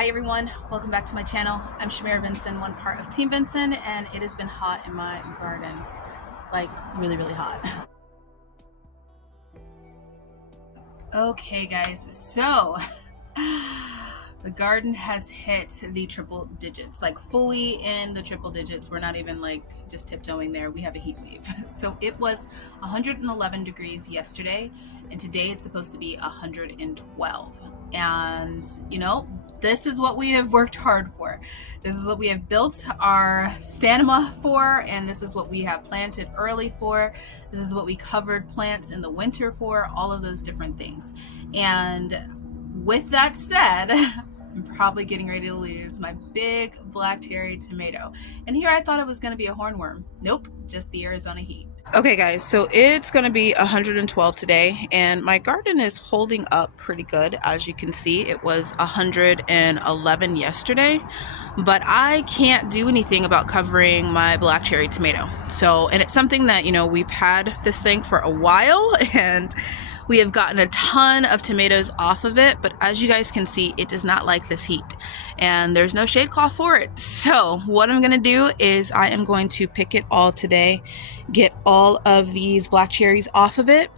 Hi everyone, welcome back to my channel. I'm Shamira Benson, one part of Team Benson, and it has been hot in my garden, like really hot. Okay guys, so the garden has hit the triple digits, like fully in the triple digits. We're not even like just tiptoeing there. We have a heat wave. So it was 111 degrees yesterday, and today it's supposed to be 112. And you know, this is what we have worked hard for. This is what we have built our stamina for, and this is what we have planted early for. This is what we covered plants in the winter for, all of those different things. And with that said, I'm probably getting ready to lose my big black cherry tomato. And here I thought it was going to be a hornworm. Nope, just the Arizona heat. Okay guys, so it's going to be 112 today, and my garden is holding up pretty good. As you can see, it was 111 yesterday, but I can't do anything about covering my black cherry tomato. So, and it's something that, you know, we've had this thing for a while, and we have gotten a ton of tomatoes off of it, but as you guys can see, it does not like this heat, and there's no shade cloth for it. So what I'm gonna do is I am going to pick it all today, get all of these black cherries off of it,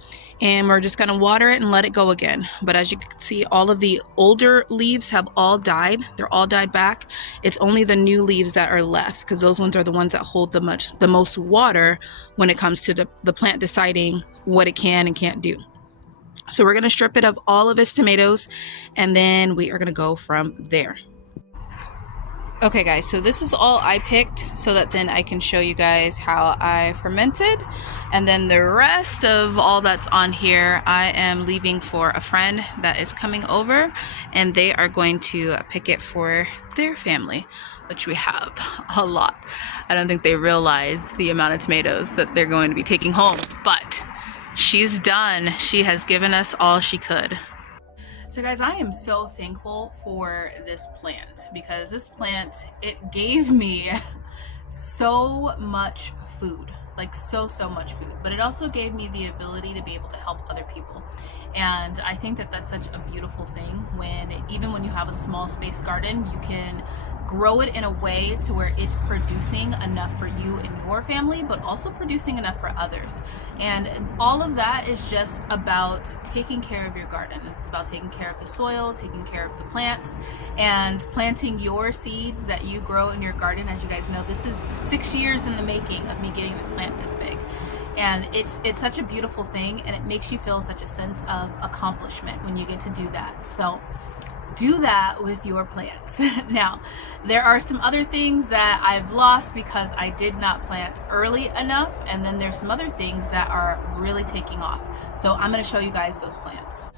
and we're just gonna water it and let it go again. But as you can see, all of the older leaves have all died. They're all died back. It's only the new leaves that are left, because those ones are the ones that hold the most water when it comes to the plant deciding what it can and can't do. So we're going to strip it of all of its tomatoes, and then we are going to go from there. Okay guys, so this is all I picked so that then I can show you guys how I fermented, and then the rest of all that's on here I am leaving for a friend that is coming over, and they are going to pick it for their family, which we have a lot. I don't think they realize the amount of tomatoes that they're going to be taking home, but she's done. She has given us all she could. So guys, I am so thankful for this plant, because this plant, it gave me so much food, like so much food, but it also gave me the ability to be able to help other people. And I think that that's such a beautiful thing, when even when you have a small space garden, you can grow it in a way to where it's producing enough for you and your family, but also producing enough for others. And all of that is just about taking care of your garden. It's about taking care of the soil, taking care of the plants, and planting your seeds that you grow in your garden. As you guys know, this is 6 years in the making of me getting this plant this big. And it's such a beautiful thing, and it makes you feel such a sense of accomplishment when you get to do that. So do that with your plants. Now, there are some other things that I've lost because I did not plant early enough, and then there's some other things that are really taking off. So I'm going to show you guys those plants.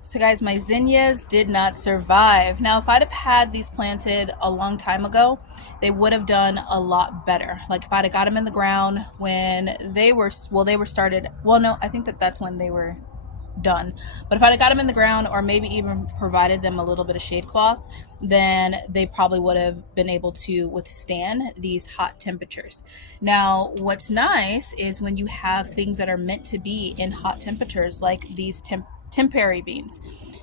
So guys, my zinnias did not survive. Now, if I'd have had these planted a long time ago, they would have done a lot better. Like if I'd have got them in the ground when they were, started, well, no, I think that's when they were done. But if I'd have got them in the ground, or maybe even provided them a little bit of shade cloth, then they probably would have been able to withstand these hot temperatures. Now, what's nice is when you have things that are meant to be in hot temperatures, like these temporary beans.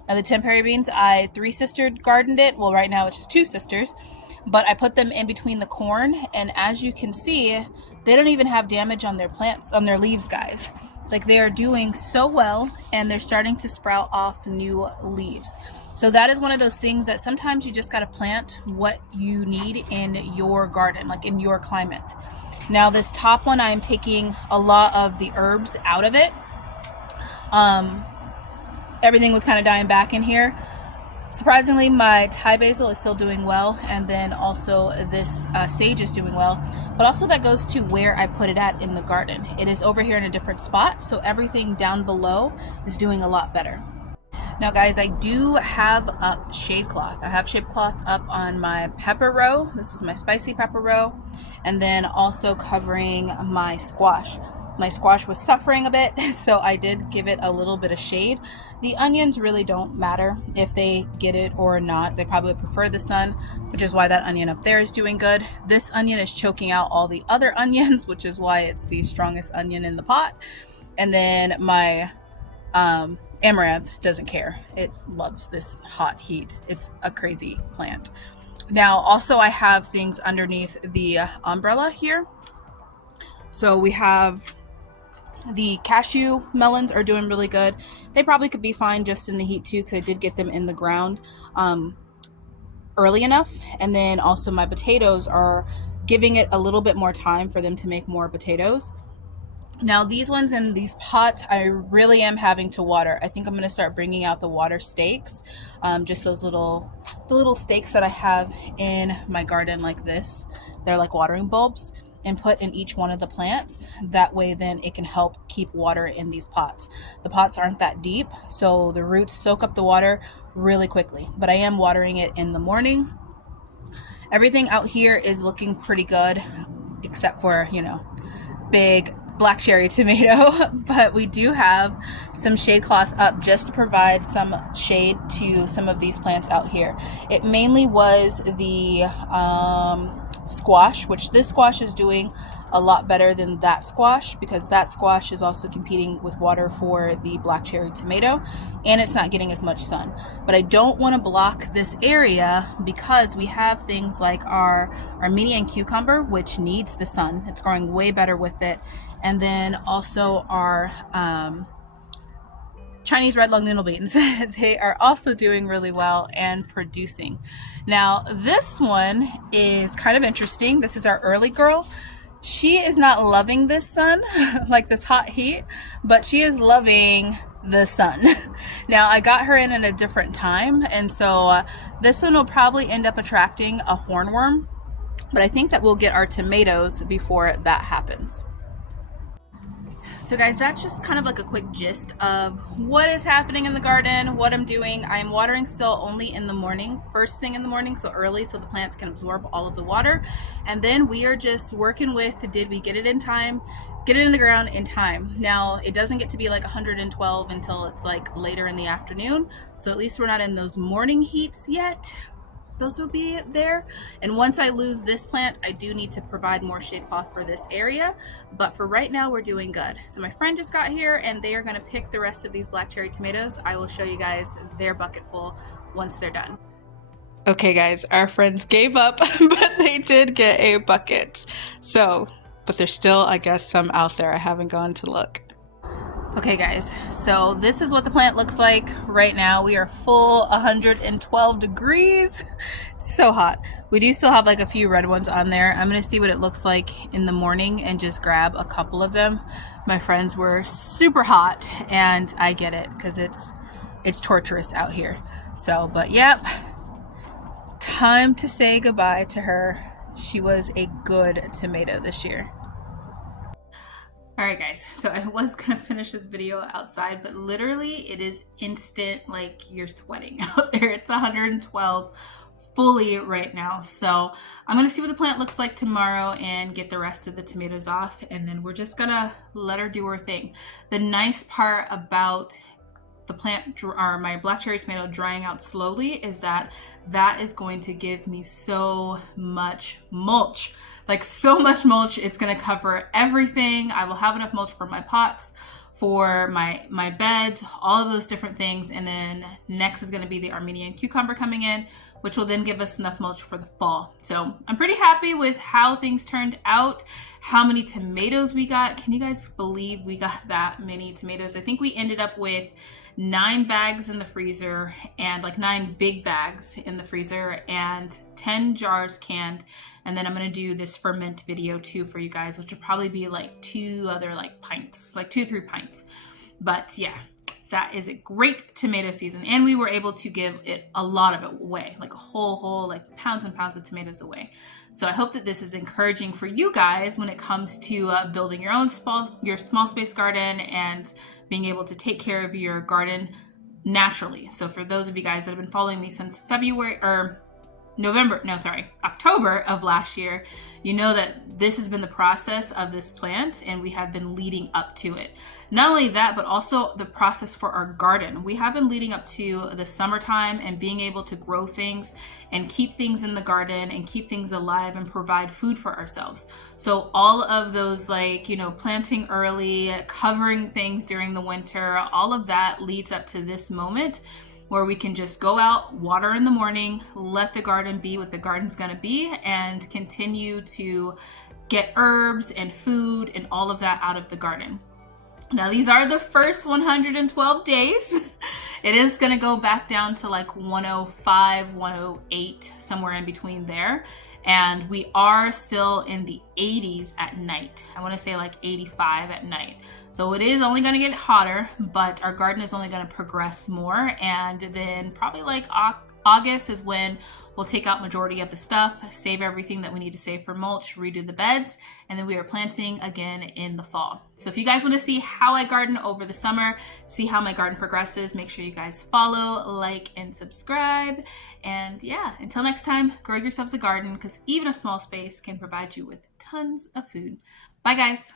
Now the temporary beans, I three-sister gardened it. Well, right now it's just two sisters, but I put them in between the corn, and as you can see, they don't even have damage on their plants, on their leaves, guys. Like, they are doing so well, and they're starting to sprout off new leaves. So that is one of those things that sometimes you just got to plant what you need in your garden, like in your climate. Now this top one, I'm taking a lot of the herbs out of it. Everything was kind of dying back in here. Surprisingly, my Thai basil is still doing well, and then also this sage is doing well, but also that goes to where I put it at in the garden. It is over here in a different spot, so everything down below is doing a lot better. Now guys, I do have up shade cloth. I have shade cloth up on my pepper row. This is my spicy pepper row, and then also covering my squash. My squash was suffering a bit, so I did give it a little bit of shade. The onions really don't matter if they get it or not. They probably prefer the sun, which is why that onion up there is doing good. This onion is choking out all the other onions, which is why it's the strongest onion in the pot. And then my Amaranth doesn't care. It loves this hot heat. It's a crazy plant. Now, also I have things underneath the umbrella here. So we have the cashew melons are doing really good. They probably could be fine just in the heat too, because I did get them in the ground early enough. And then also my potatoes are giving it a little bit more time for them to make more potatoes. Now these ones in these pots, I really am having to water. I think I'm going to start bringing out the water stakes, just those the little stakes that I have in my garden like this. They're like watering bulbs, and put in each one of the plants. That way then it can help keep water in these pots. The pots aren't that deep, so the roots soak up the water really quickly, but I am watering it in the morning. Everything out here is looking pretty good, except for, you know, big black cherry tomato, but we do have some shade cloth up just to provide some shade to some of these plants out here. It mainly was the squash, which this squash is doing a lot better than that squash, because that squash is also competing with water for the black cherry tomato, and it's not getting as much sun. But I don't want to block this area because we have things like our Armenian cucumber, which needs the sun. It's growing way better with it. And then also our Chinese red lung noodle beans. They are also doing really well and producing. Now this one is kind of interesting. This is our early girl. She is not loving this sun, like this hot heat, but she is loving the sun. Now I got her in at a different time, and so this one will probably end up attracting a hornworm, but I think that we'll get our tomatoes before that happens. So guys, that's just kind of like a quick gist of what is happening in the garden, what I'm doing. I'm watering still only in the morning, first thing in the morning, so early, so the plants can absorb all of the water. And then we are just working with, did we get it in time? Get it in the ground in time. Now, it doesn't get to be like 112 until it's like later in the afternoon. So at least we're not in those morning heats yet. Those will be there. And once I lose this plant, I do need to provide more shade cloth for this area, but for right now we're doing good. So my friend just got here and they are going to pick the rest of these black cherry tomatoes. I will show you guys their bucket full once they're done. Okay guys, our friends gave up, but they did get a bucket. So, but there's still, I guess, some out there. I haven't gone to look. Okay guys, so this is what the plant looks like right now. We are full 112 degrees. It's so hot. We do still have like a few red ones on there. I'm gonna see what it looks like in the morning and just grab a couple of them. My friends were super hot, and I get it because it's torturous out here. So, but yep, time to say goodbye to her. She was a good tomato this year. Alright guys, so I was gonna finish this video outside, but literally it is instant, like you're sweating out there. It's 112 fully right now. So I'm gonna see what the plant looks like tomorrow and get the rest of the tomatoes off, and then we're just gonna let her do her thing. The nice part about the plant, or my black cherry tomato, drying out slowly is that is going to give me so much mulch. Like so much mulch, it's gonna cover everything. I will have enough mulch for my pots, for my beds, all of those different things. And then next is gonna be the Armenian cucumber coming in, which will then give us enough mulch for the fall. So I'm pretty happy with how things turned out, how many tomatoes we got. Can you guys believe we got that many tomatoes? I think we ended up with 9 bags in the freezer, and like 9 big bags in the freezer, and 10 jars canned. And then I'm gonna do this ferment video too for you guys, which will probably be like 2 other like pints, like 2-3 pints. But yeah, that is a great tomato season, and we were able to give it a lot of it away, like a whole like pounds and pounds of tomatoes away. So I hope that this is encouraging for you guys when it comes to building your own small space garden and being able to take care of your garden naturally. So for those of you guys that have been following me since February, or October of last year, you know that this has been the process of this plant and we have been leading up to it. Not only that, but also the process for our garden. We have been leading up to the summertime and being able to grow things and keep things in the garden and keep things alive and provide food for ourselves. So all of those, like, planting early, covering things during the winter, all of that leads up to this moment where we can just go out, water in the morning, let the garden be what the garden's gonna be, and continue to get herbs and food and all of that out of the garden. Now, these are the first 112 days. It is gonna go back down to like 105, 108, somewhere in between there. And we are still in the 80s at night. I wanna say like 85 at night. So it is only gonna get hotter, but our garden is only gonna progress more. And then probably like August is when we'll take out majority of the stuff, save everything that we need to save for mulch, redo the beds, and then we are planting again in the fall. So if you guys want to see how I garden over the summer, see how my garden progresses, make sure you guys follow, like, and subscribe. And yeah, until next time, grow yourselves a garden, because even a small space can provide you with tons of food. Bye guys.